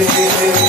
yeah.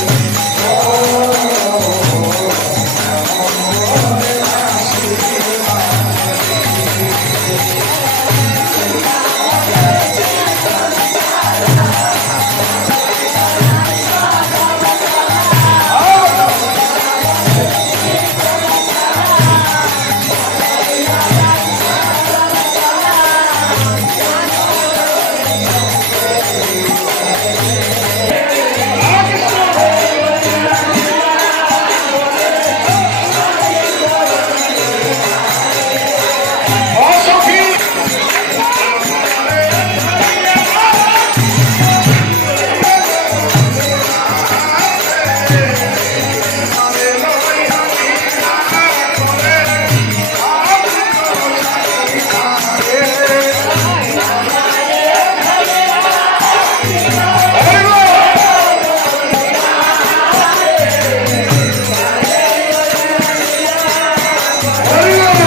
There you go.